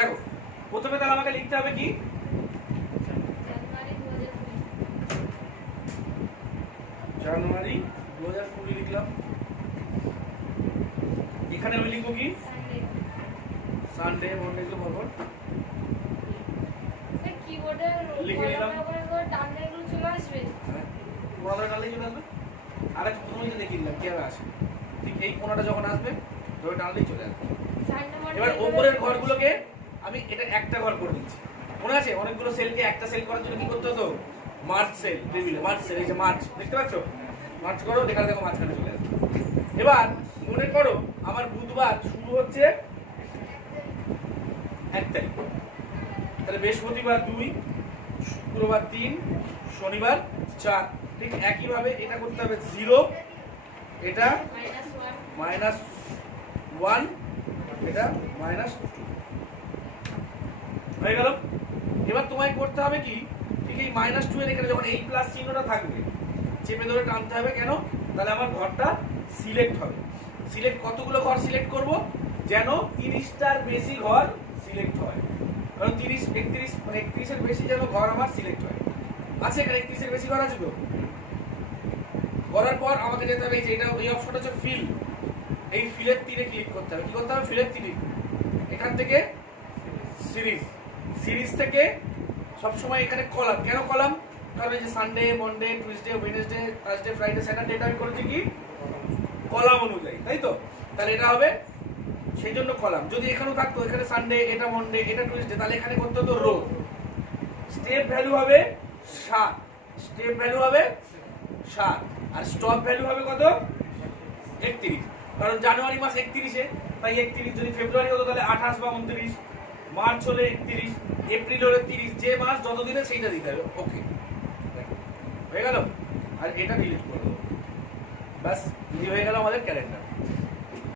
দেখো প্রথমে তাহলে আমাকে লিখতে হবে কি জানুয়ারি 2020 লিখলাম। এখানে আমি লিখবো কি সানডে মন্ডে এগুলো বলবো লিখে নিলাম। কোনাটা টানলেই চলে আসবে। আর একটা প্রথমে যে লিখে নিলাম কিভাবে আসে, ঠিক এই কোনাটা যখন আসবে ধরে টানলেই চলে আসবে। এবার উপরের ঘরগুলোকে আমি এটা একটা ঘর করে দিচ্ছি। মনে আছে অনেকগুলো সেলকে একটা সেল করার জন্য কি করতে হতো? মার্চ সেল, টেবিলে মার্চ সেল, এই যে মার্চ দেখতে পাচ্ছ, মার্চ করো, দেখালে দেখো মাঝখানে চলে আসবে। এবার মনে করো আমার বুধবার শুরু হচ্ছে 1 তারিখ, তাহলে বৃহস্পতিবার 2, শুক্রবার 3, শনিবার 4। ঠিক একইভাবে এটা করতে হবে 0, এটা -1, এটা -2 হয়ে গেল। এবার তোমায় করতে হবে কি, ঠিক এই -2 এর এখানে যখন এই প্লাস চিহ্নটা থাকবে চেপে ধরে টানতে হবে। কেন? তাহলে আমার ঘরটা সিলেক্ট হবে। সিলেক্ট কতগুলো ঘর সিলেক্ট করব? যেন 30টার বেশি ঘর সিলেক্ট হয়। কারণ 30, 31, মানে 31 এর বেশি যেন ঘর আমার সিলেক্ট হয়। আছে এখানে 31 এর বেশি ঘর আছে তো? করার পর আমাকে যেতে হবে এই যে এটা এই অপশনটা হচ্ছে ফিল, এই ফিলের তীরে ক্লিক করতে হবে। কি করতে হবে? ফিলের তীরে। এখান থেকে সিরিজ থেকে সবসময় এখানে কলাম। কেন কলাম? কারণ এই যে Sunday, Monday, Tuesday, Wednesday, Thursday, Friday, Saturday এটা আমি করেছি কি কলাম অনুযায়ী, তাই তো? তাহলে এটা হবে সেই জন্য কলাম। যদি এখানেও থাকতো এখানে সানডে, এটা মন্ডে, এটা টুইসডে, তাহলে এখানে করতে হতো রো। স্টেপ ভ্যালু হবে 7, স্টেপ ভ্যালু হবে 7, আর স্টপ ভ্যালু হবে কত? 31। কারণ জানুয়ারি মাস 31-এ, তাই 31। যদি ফেব্রুয়ারি হতো তাহলে 28 বা 29, মার্চ হলে 31, এপ্রিল হলে 30। যে মাস যত দিনে সেইটা দিতে হবে। ওকে, হয়ে গেল। আর এটা ডিলিট করে দেবো, ব্যাস হয়ে গেল আমাদের ক্যালেন্ডার।